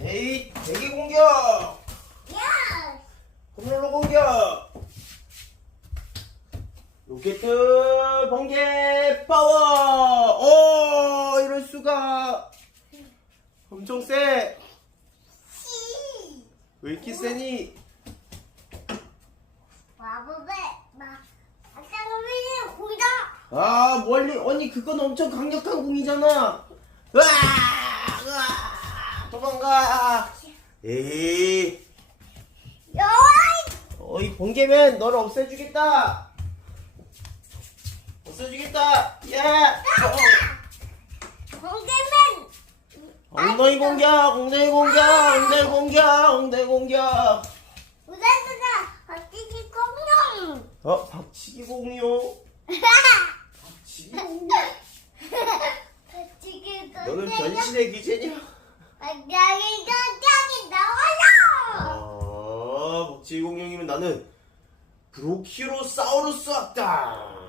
에이, 대기 공격! 야! 홈런로 공격! 로켓 번개 파워! 오, 이럴 수가! 엄청 세! 씨! 왜 이렇게 세니? 마법의 마 아까는 공장 아, 멀리, 언니, 그건 엄청 강력한 공이잖아! 으아! 도망가! 에이, 어이, 번개맨, 너를 없애주겠다! 없애주겠다! 예! 어. 공개맨 엉덩이 공격, 엉덩이 공격, 엉덩이 공격, 엉덩이 공격. 우다다다 어찌지 공룡 어, 박치기 공룡. 박치기 공룡. 어찌지 너는 변신의 기재냐? 여기가 저기 나와요 아, 박치기 공룡이면 나는 브로키로사우루스 왔다.